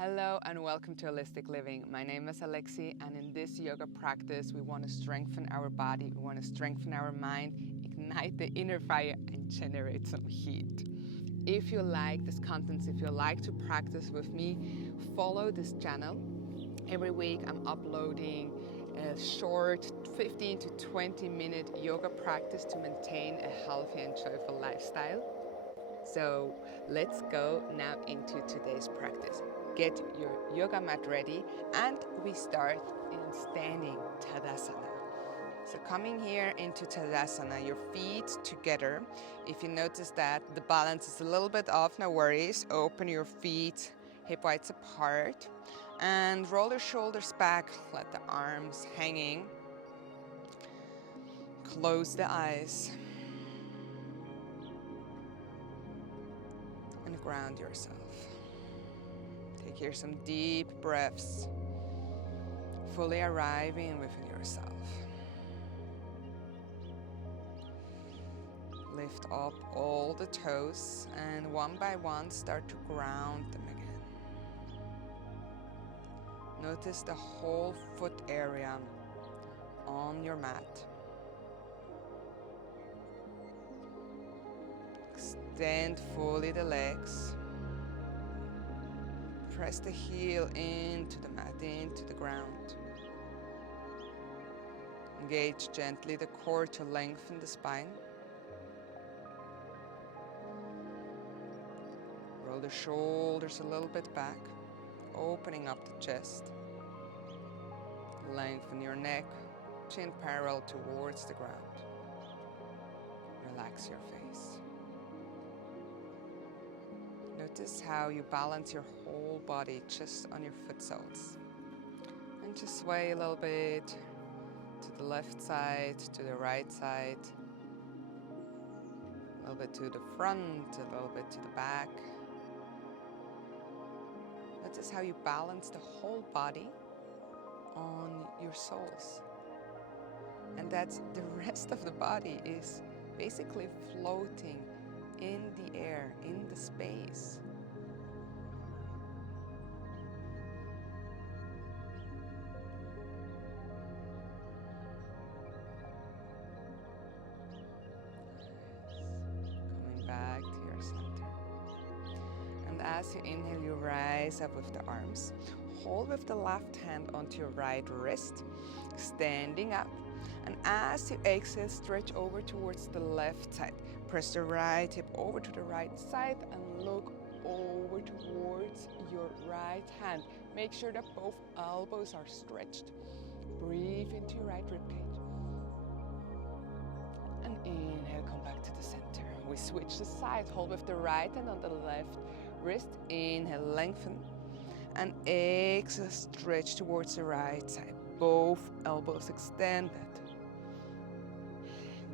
Hello and welcome to Holistic Living. My name is Alexi, and in this yoga practice we want to strengthen our body, we want to strengthen our mind, ignite the inner fire and generate some heat. If you like this content, if you like to practice with me, follow this channel. Every week I'm uploading a short 15 to 20 minute yoga practice to maintain a healthy and joyful lifestyle. So let's go now into today's practice. Get your yoga mat ready and we start in standing Tadasana. So coming here into Tadasana, your feet together. If you notice that the balance is a little bit off, no worries. Open your feet hip width apart and roll your shoulders back. Let the arms hanging. Close the eyes and ground yourself. Take here some deep breaths, fully arriving within yourself. Lift up all the toes and one by one start to ground them again. Notice the whole foot area on your mat. Extend fully the legs. Press the heel into the mat, into the ground. Engage gently the core to lengthen the spine. Roll the shoulders a little bit back, opening up the chest. Lengthen your neck, chin parallel towards the ground. Relax your face. Notice how you balance your whole body just on your foot soles. And just sway a little bit to the left side, to the right side. A little bit to the front, a little bit to the back. Notice how you balance the whole body on your soles. And that's the rest of the body is basically floating in the air, in the space. Coming back to your center. And as you inhale, you rise up with the arms. Hold with the left hand onto your right wrist, standing up. And as you exhale, stretch over towards the left side. Press the right hip over to the right side and look over towards your right hand. Make sure that both elbows are stretched. Breathe into your right ribcage. And inhale, come back to the center. We switch the sides. Hold with the right hand on the left wrist. Inhale, lengthen. And exhale, stretch towards the right side. Both elbows extended.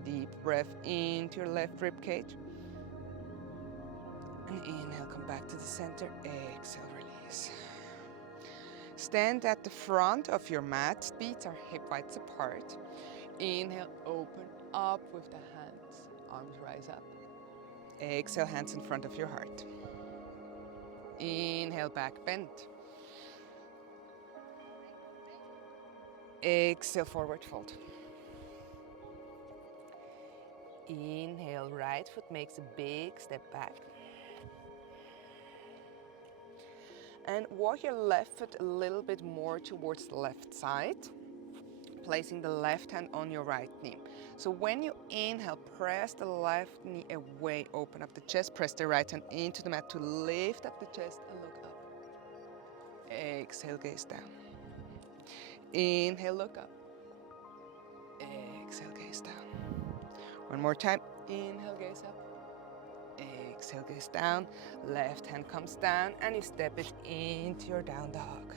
Deep breath into your left rib cage. And inhale, come back to the center. Exhale, release. Stand at the front of your mat. Feet are hip width apart. Inhale, open up with the hands. Arms rise up. Exhale, hands in front of your heart. Inhale, back bend. Exhale, forward fold. Inhale, right foot makes a big step back. And walk your left foot a little bit more towards the left side, placing the left hand on your right knee. So when you inhale, press the left knee away, open up the chest, press the right hand into the mat to lift up the chest and look up. Exhale, gaze down. Inhale, look up. Exhale, gaze down. One more time. Inhale, gaze up. Exhale, gaze down. Left hand comes down and you step it into your down dog.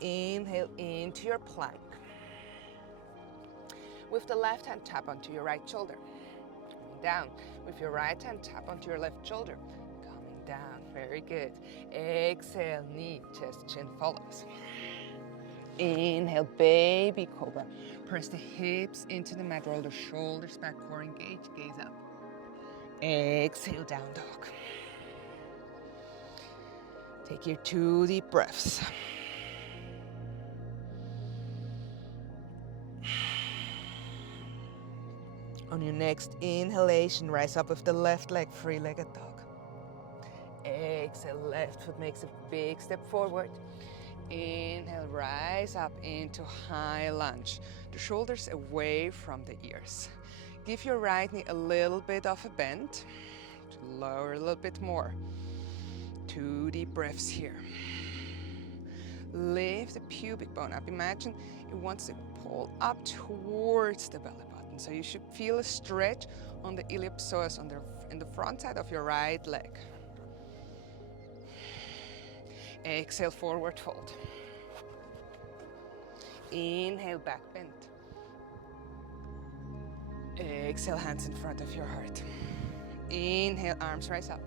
Inhale into your plank. With the left hand, tap onto your right shoulder. Coming down. With your right hand, tap onto your left shoulder. Coming down. Very good. Exhale, knee, chest, chin follows. Inhale, baby cobra. Press the hips into the mat, roll the shoulders back, core engage, gaze up. Exhale, down dog. Take your 2 deep breaths. On your next inhalation, rise up with the left leg, three-legged dog. Exhale, left foot makes a big step forward. Inhale, rise up into high lunge. The shoulders away from the ears. Give your right knee a little bit of a bend. To lower a little bit more. 2 deep breaths here. Lift the pubic bone up. Imagine it wants to pull up towards the belly button. So you should feel a stretch on the iliopsoas in the front side of your right leg. Exhale, forward fold. Inhale, back bend. Exhale, hands in front of your heart. Inhale, arms rise up.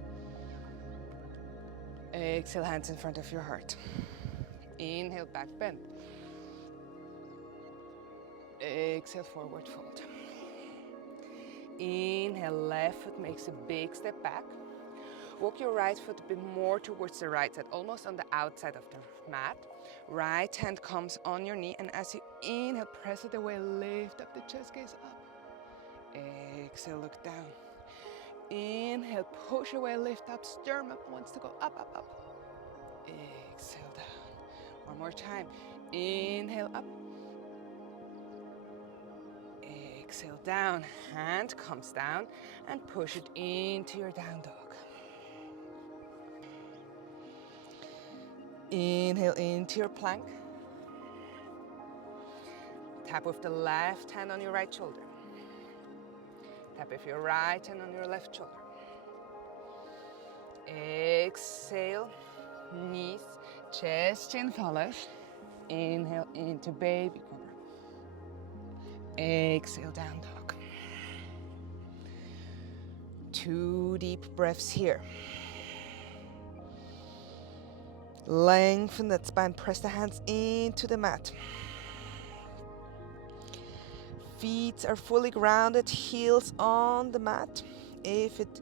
Exhale, hands in front of your heart. Inhale, back bend. Exhale, forward fold. Inhale, left foot makes a big step back. Walk your right foot a bit more towards the right side, almost on the outside of the mat. Right hand comes on your knee, and as you inhale, press it away, lift up the chest, gaze up. Exhale, look down. Inhale, push away, lift up, sternum wants to go up, up, up. Exhale, down. One more time. Inhale, up. Exhale, down. Hand comes down and push it into your down dog. Inhale into your plank. Tap with the left hand on your right shoulder. Tap with your right hand on your left shoulder. Exhale, knees, chest, chin follows. Inhale into baby cobra. Exhale, down dog. 2 deep breaths here. Lengthen that spine, press the hands into the mat. Feet are fully grounded, heels on the mat. If it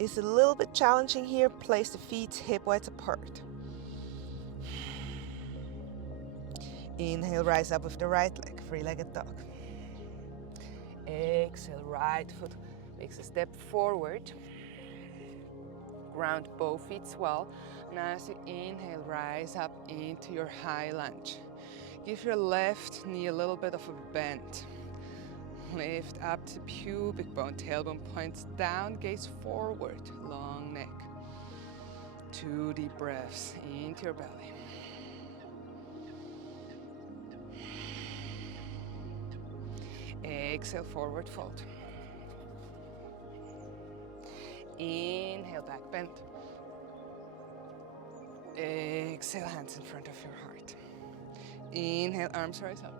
is a little bit challenging here, place the feet hip width apart. Inhale, rise up with the right leg, three-legged dog. Exhale, right foot makes a step forward. Ground both feet well. And as you inhale, rise up into your high lunge. Give your left knee a little bit of a bend. Lift up to pubic bone, tailbone points down, gaze forward, long neck. 2 deep breaths into your belly. Exhale, forward fold. Inhale, back bend. Exhale, hands in front of your heart. Inhale, arms rise up.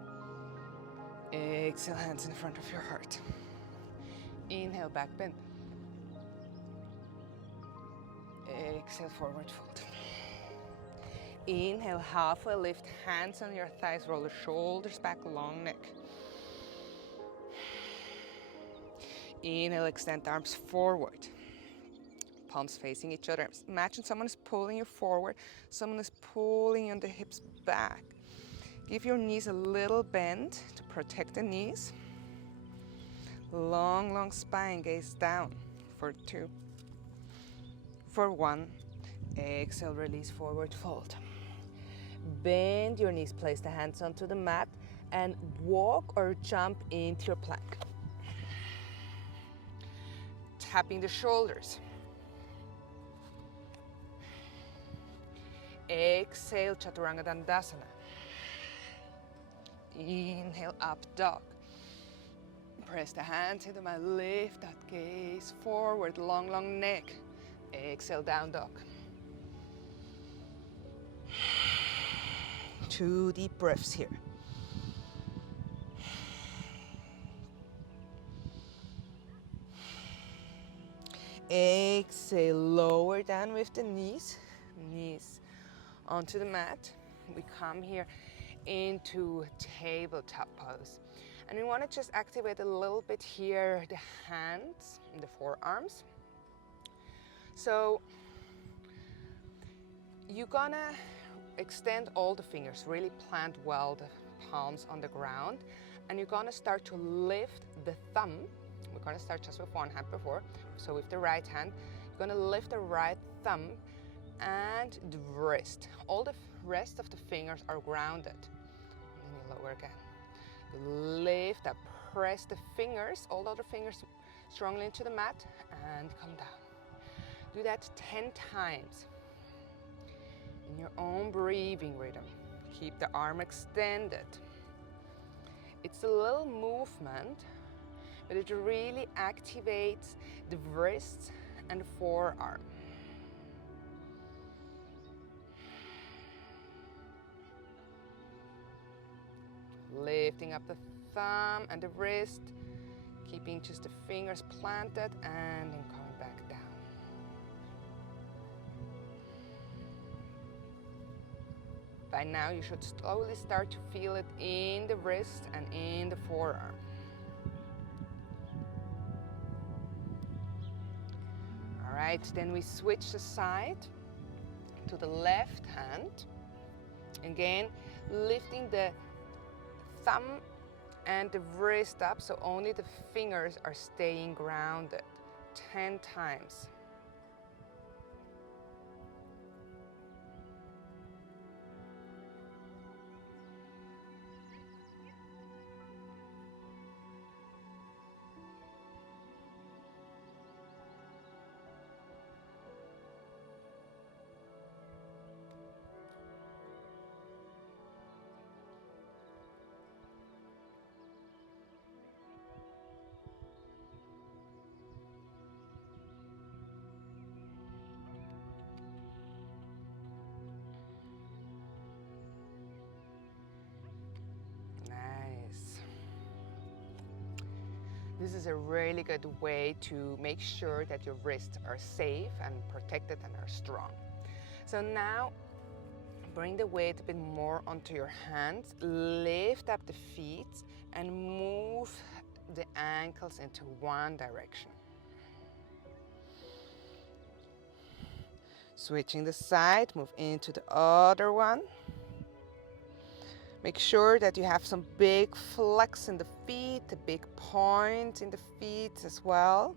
Exhale, hands in front of your heart. Inhale, back bend. Exhale, forward fold. Inhale, halfway lift, hands on your thighs, roll the shoulders back, long neck. Inhale, extend arms forward. Palms facing each other. Imagine someone is pulling you forward, someone is pulling you on the hips back. Give your knees a little bend to protect the knees. Long, long spine, gaze down for 2. For 1, exhale, release, forward fold. Bend your knees, place the hands onto the mat, and walk or jump into your plank. Tapping the shoulders. Exhale, Chaturanga Dandasana. Inhale, up dog. Press the hands into my lift that gaze forward, long, long neck. Exhale, down dog. 2 deep breaths here. Exhale, lower down with the knees. Knees onto the mat. We come here into tabletop pose. And we want to just activate a little bit here the hands and the forearms. So You're gonna extend all the fingers, really plant well the palms on the ground, and you're gonna start to lift the thumb. We're gonna start just with one hand before, so with the right hand, you're gonna lift the right thumb and the wrist. All the rest of the fingers are grounded. And then you lower again. You lift up, press the fingers, all the other fingers strongly into the mat, and come down. Do that 10 times in your own breathing rhythm. Keep the arm extended. It's a little movement, but it really activates the wrists and the forearm. Lifting up the thumb and the wrist, keeping just the fingers planted and then coming back down. By now you should slowly start to feel it in the wrist and in the forearm. All right, then we switch the side to the left hand. Again, lifting the thumb and the wrist up, so only the fingers are staying grounded. 10 times. This is a really good way to make sure that your wrists are safe and protected and are strong. So now bring the weight a bit more onto your hands, lift up the feet and move the ankles into one direction. Switching the side, move into the other one. Make sure that you have some big flex in the feet, a big point in the feet as well.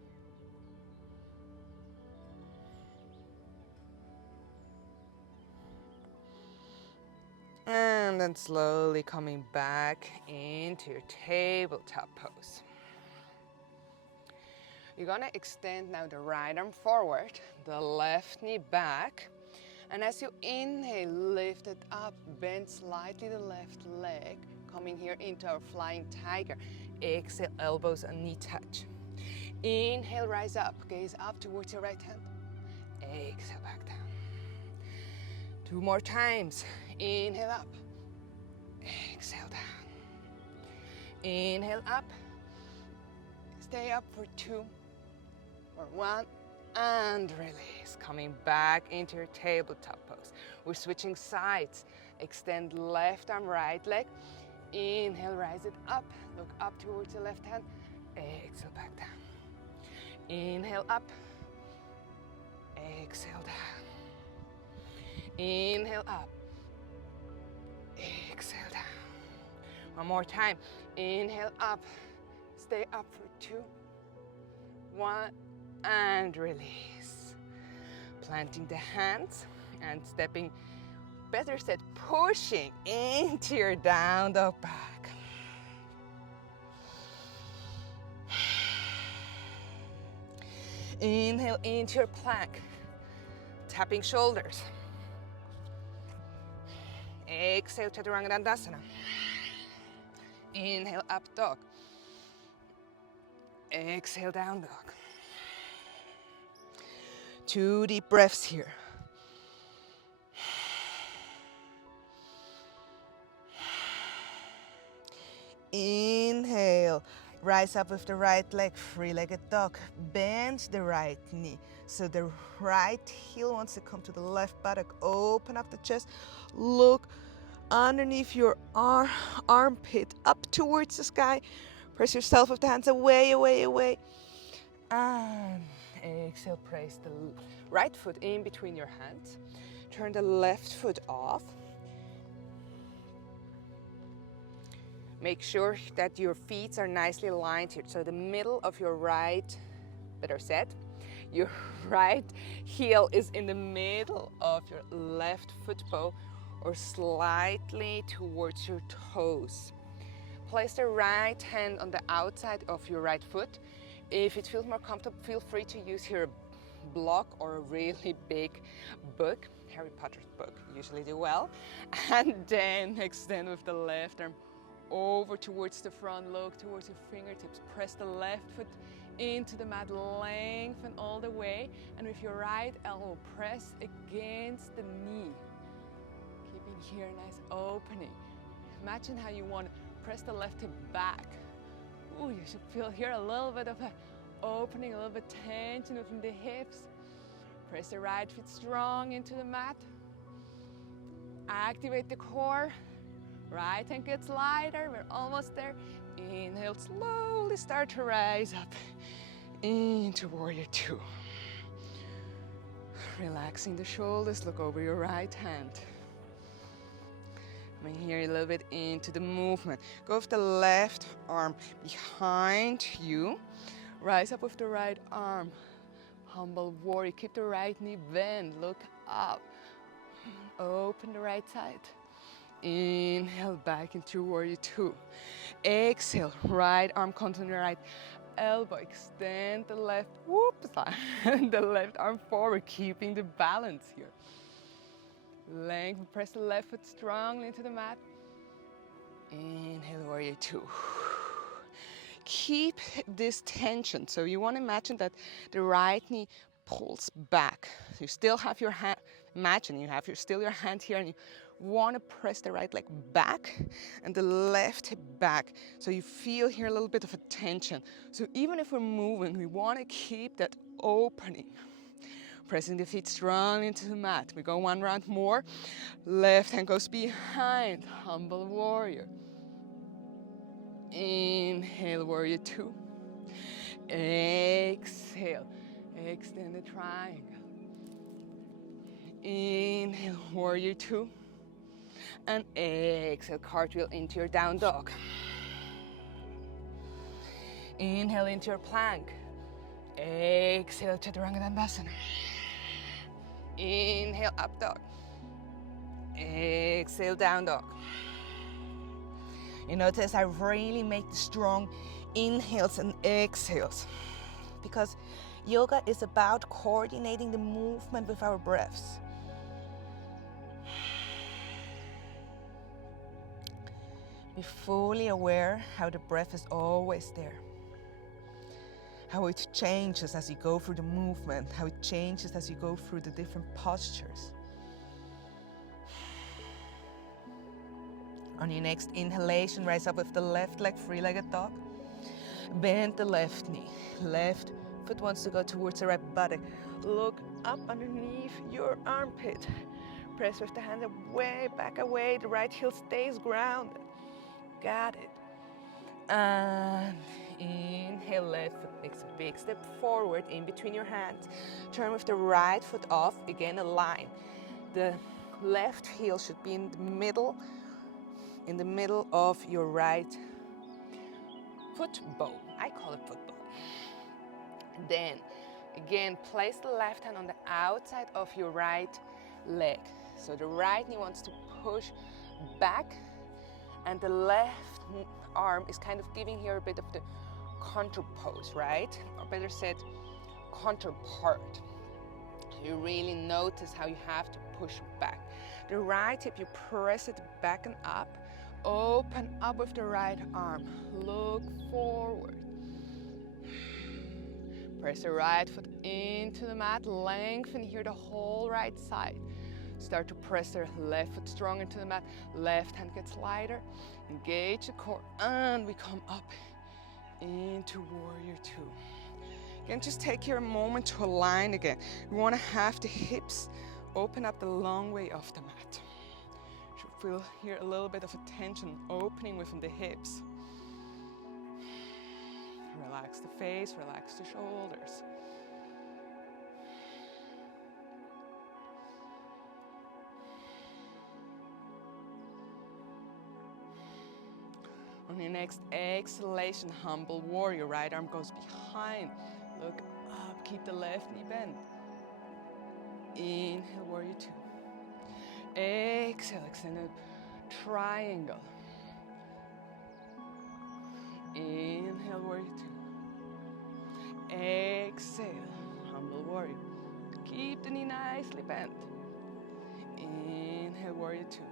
And then slowly coming back into your tabletop pose. You're gonna extend now the right arm forward, the left knee back. And as you inhale, lift it up, bend slightly the left leg, coming here into our flying tiger. Exhale, elbows and knee touch. Inhale, rise up, gaze up towards your right hand. Exhale, back down. 2 more times. Inhale up, exhale down. Inhale up, stay up for 2 or 1. And release, coming back into your tabletop pose. We're switching sides. Extend left arm, right leg. Inhale, rise it up. Look up towards the left hand. Exhale, back down. Inhale up. Exhale down. Inhale up. Exhale down. One more time. Inhale up. Stay up for 2, 1. And release. Planting the hands and stepping, better said, pushing into your down dog back. Inhale into your plank, tapping shoulders. Exhale, Chaturanga Dandasana. Inhale, up dog. Exhale, down dog. 2 deep breaths here. Inhale, rise up with the right leg, three-legged dog. Bend the right knee. So the right heel wants to come to the left buttock. Open up the chest. Look underneath your armpit, up towards the sky. Press yourself with the hands away, away, away. And exhale, place the right foot in between your hands. Turn the left foot off. Make sure that your feet are nicely aligned here. So the middle of your right, better said, your right heel is in the middle of your left foot bow or slightly towards your toes. Place the right hand on the outside of your right foot. If it feels more comfortable, feel free to use here a block or a really big book. Harry Potter's book usually do well. And then extend with the left arm over towards the front, look towards your fingertips. Press the left foot into the mat, lengthen all the way. And with your right elbow, press against the knee. Keeping here a nice opening. Imagine how you want to press the left hip back. Ooh, you should feel here a little bit of an opening, a little bit tension within the hips. Press the right foot strong into the mat. Activate the core. Right hand gets lighter, we're almost there. Inhale, slowly start to rise up into warrior two. Relaxing the shoulders, look over your right hand. Coming here a little bit into the movement. Go with the left arm behind you. Rise up with the right arm. Humble warrior, keep the right knee bent, look up. Open the right side. Inhale, back into warrior two. Exhale, right arm comes on your right elbow. Extend the left, the left arm forward, keeping the balance here. Lengthen, press the left foot strongly into the mat. Inhale, warrior two. Keep this tension. So you want to imagine that the right knee pulls back. So you still have your hand, imagine you have still your hand here and you want to press the right leg back and the left hip back. So you feel here a little bit of a tension. So even if we're moving, we want to keep that opening. Pressing the feet strongly into the mat. We go one round more. Left hand goes behind, humble warrior. Inhale, warrior two. Exhale, extend the triangle. Inhale, warrior two. And exhale, cartwheel into your down dog. Inhale into your plank. Exhale, Chaturanga Dandasana. Inhale, up dog. Exhale, down dog. You notice I really make the strong inhales and exhales because yoga is about coordinating the movement with our breaths. Be fully aware how the breath is always there. How it changes as you go through the movement, how it changes as you go through the different postures. On your next inhalation, rise up with the left leg, three-legged dog. Bend the left knee. Left foot wants to go towards the right buttock. Look up underneath your armpit. Press with the hand way back away. The right heel stays grounded. Got it. And inhale, left foot makes a big step forward in between your hands. Turn with the right foot off, again align. The left heel should be in the middle of your right foot bone. I call it foot bone. Then, again, place the left hand on the outside of your right leg. So the right knee wants to push back and the left arm is kind of giving here a bit of the contour pose, right? Or better said, contour part. You really notice how you have to push back. The right hip, you press it back and up. Open up with the right arm. Look forward. Press the right foot into the mat. Lengthen here the whole right side. Start to press the left foot strong into the mat. Left hand gets lighter. Engage the core and we come up into warrior two. Again, just take here a moment to align again. We want to have the hips open up the long way off the mat. You should feel here a little bit of a tension opening within the hips. Relax the face, relax the shoulders. On your next exhalation, humble warrior. Right arm goes behind. Look up, keep the left knee bent. Inhale, warrior two. Exhale, extended triangle. Inhale, warrior two. Exhale, humble warrior. Keep the knee nicely bent. Inhale, warrior two.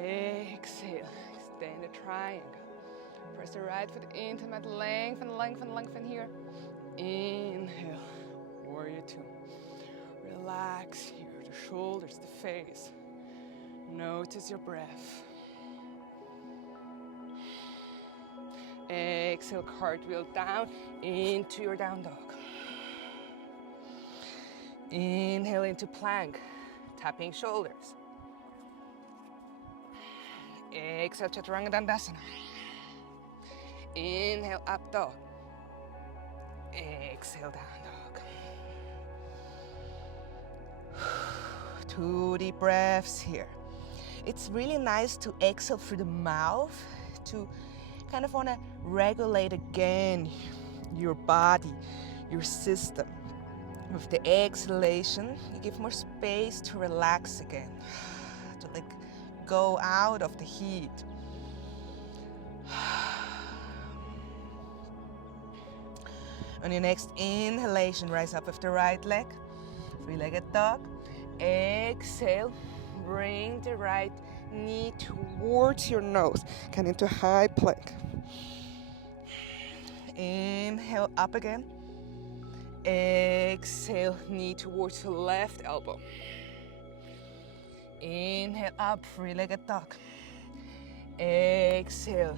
Exhale, extend the triangle. Press the right foot into the mat, lengthen, lengthen, lengthen here. Inhale, warrior two. Relax here, the shoulders, the face. Notice your breath. Exhale, cartwheel down into your down dog. Inhale into plank, tapping shoulders. Exhale, chaturanga dandasana. Inhale, up dog. Exhale, down dog. 2 deep breaths here. It's really nice to exhale through the mouth to kind of want to regulate again your body, your system. With the exhalation, you give more space to relax again, to go out of the heat. On your next inhalation, rise up with the right leg, three-legged dog. Exhale, bring the right knee towards your nose, kind of into high plank. Inhale, up again. Exhale, knee towards the left elbow. Inhale, up, three-legged dog. Exhale,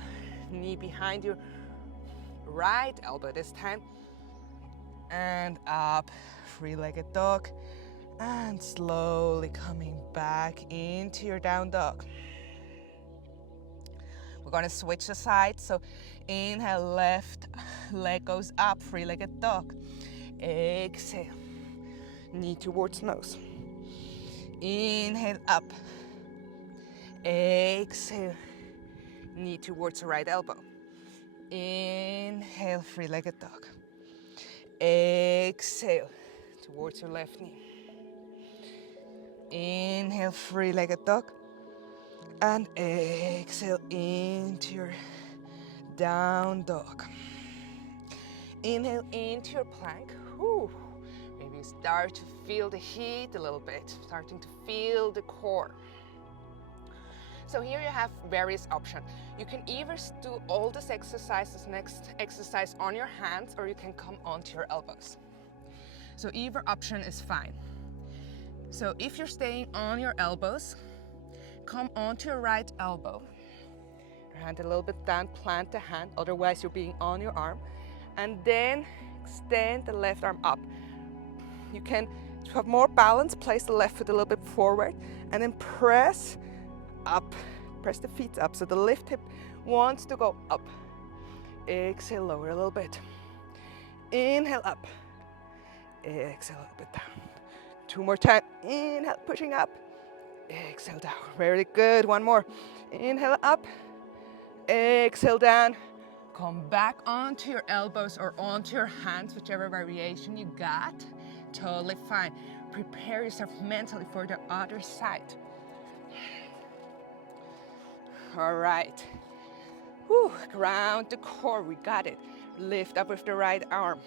knee behind your right elbow this time. And up, three-legged dog. And slowly coming back into your down dog. We're going to switch the sides. So inhale, left leg goes up, three-legged dog. Exhale, knee towards nose. Inhale, up. Exhale, knee towards the right elbow. Inhale, three-legged dog. Exhale, towards your left knee. Inhale, three-legged dog. And exhale into your down dog. Inhale into your plank. Whew. Maybe you start to feel the heat a little bit, starting to feel the core. So here you have various options. You can either do all these exercises, next exercise on your hands, or you can come onto your elbows. So either option is fine. So if you're staying on your elbows, come onto your right elbow. Your hand a little bit down, plant the hand, otherwise you're being on your arm. And then extend the left arm up. You can, to have more balance, place the left foot a little bit forward and then press up. Press the feet up so the left hip wants to go up. Exhale, lower a little bit. Inhale, up. Exhale, a little bit down. 2 more times. Inhale, pushing up. Exhale, down. Very good. 1 more. Inhale, up. Exhale, down. Come back onto your elbows or onto your hands, whichever variation you got. Totally fine. Prepare yourself mentally for the other side. All right. Whew. Ground the core. We got it. Lift up with the right arm.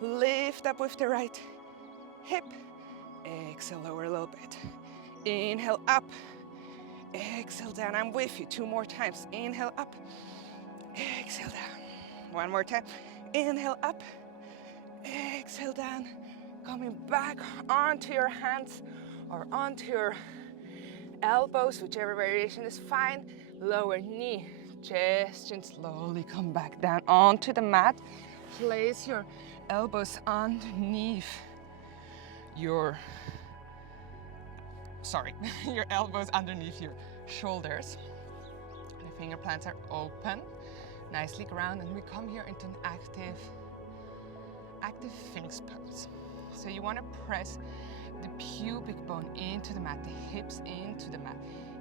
Lift up with the right hip. Exhale, lower a little bit. Inhale, up. Exhale, down. I'm with you. 2 more times. Inhale, up. Exhale, down. 1 more time. Inhale, up. Exhale, down. Coming back onto your hands or onto your elbows, whichever variation is fine. Lower knee, chest, and slowly come back down onto the mat. Place your elbows underneath your elbows underneath your shoulders. The finger plants are open, nicely grounded, and we come here into an active Sphinx pose. So you want to press the pubic bone into the mat, the hips into the mat.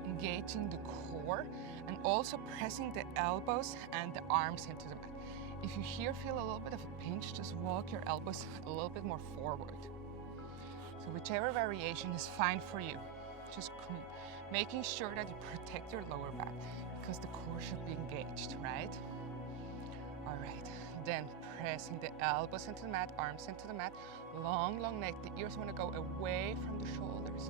engaging the core and also pressing the elbows and the arms into the mat. If you here feel a little bit of a pinch, just walk your elbows a little bit more forward. So whichever variation is fine for you. Just making sure that you protect your lower back because the core should be engaged, right? All right, then pressing the elbows into the mat, arms into the mat, long, long neck. The ears want to go away from the shoulders.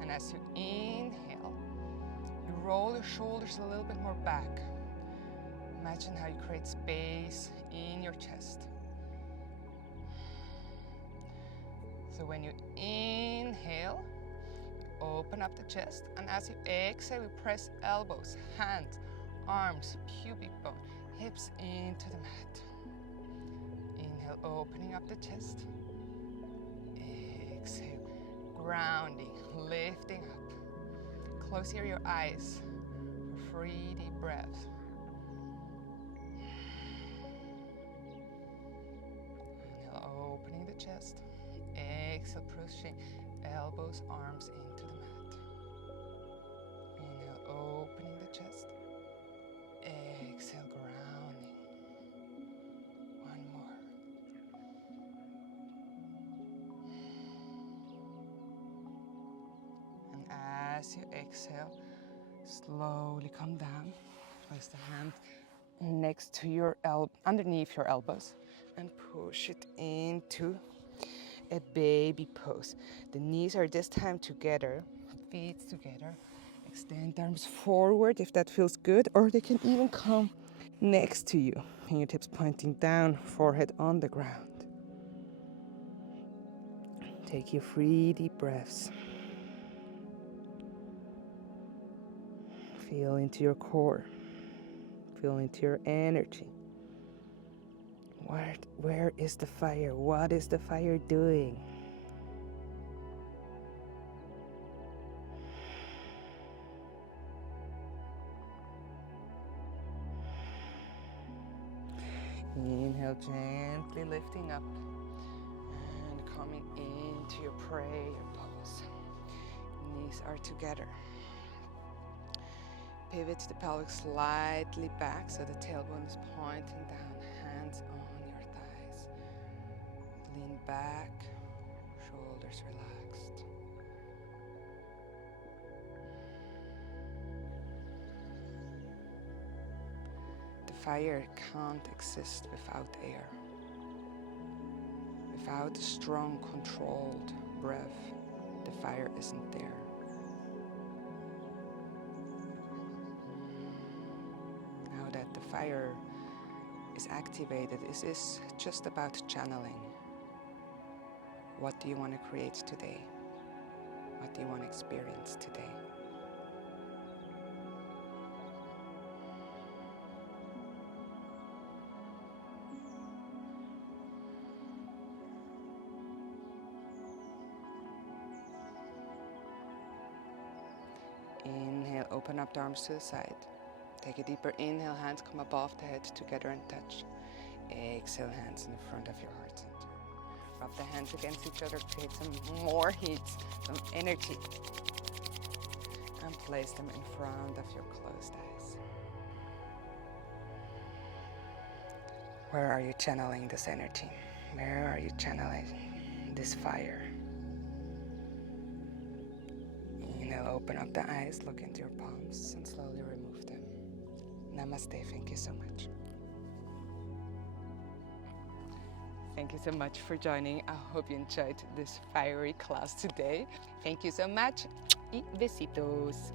And as you inhale, you roll your shoulders a little bit more back. Imagine how you create space in your chest. So when you inhale, open up the chest, and as you exhale, you press elbows, hands, arms, pubic bone, hips into the mat. Inhale, opening up the chest. Exhale, grounding, lifting up. Close here your eyes for 3 deep breaths. Inhale, opening the chest. Exhale, pushing elbows, arms into the mat. Inhale, opening the chest. Exhale, grounding. One more. And as you exhale, slowly come down. Place the hand next to your underneath your elbows and push it into a baby pose. The knees are this time together, feet together. Extend arms forward if that feels good, or they can even come next to you. Fingertips pointing down, forehead on the ground. Take your 3 deep breaths. Feel into your core. Feel into your energy. Where is the fire? What is the fire doing? Inhale, gently lifting up and coming into your prayer pose. Knees are together. Pivot the pelvic slightly back so the tailbone is pointing down, hands on your thighs. Lean back, shoulders relaxed. The fire can't exist without air. Without a strong, controlled breath, the fire isn't there. Now that the fire is activated, it is just about channeling. What do you want to create today? What do you want to experience today? Inhale, open up the arms to the side. Take a deeper inhale, hands come above the head together and touch. Exhale, hands in the front of your heart center. Rub the hands against each other, create some more heat, some energy. And place them in front of your closed eyes. Where are you channeling this energy? Where are you channeling this fire? Inhale, open up the eyes, look into your palms, and slowly remove them. Namaste, thank you so much. Thank you so much for joining. I hope you enjoyed this fiery class today. Thank you so much. Y besitos.